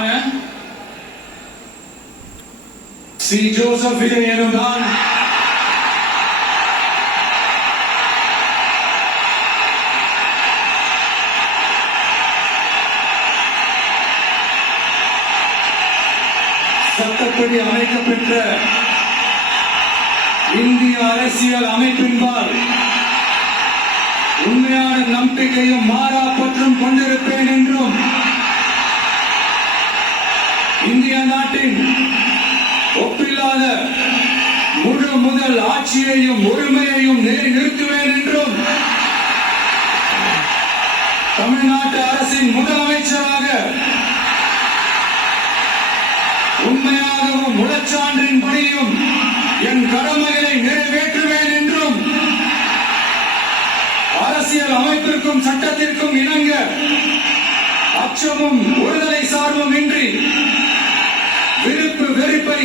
நான C Joseph Vijay எனும் நான் சட்டப்படி அமைக்கப்பெற்ற இந்திய அரசியல் அமைப்பின்பால் உண்மையான நம்பிக்கையும் மாறா பற்றும் கொண்டிருப்பேன் என்றும் இந்திய நாட்டின் ஒப்பில்லாத முழு முதல் ஆட்சியையும் உரிமையையும் நிலைநிறுத்துவேன் என்றும் தமிழ்நாட்டு அரசின் முதலமைச்சராக உண்மையாகவும் முழச்சான்றின்படியும் என் கடமைகளை நிறைவேற்றுவேன் என்றும் அரசியல் அமைப்பிற்கும் சட்டத்திற்கும் இணங்க அச்சமும் ஒருதலை சார்பும் இன்றி விருப்பு வெறுப்பை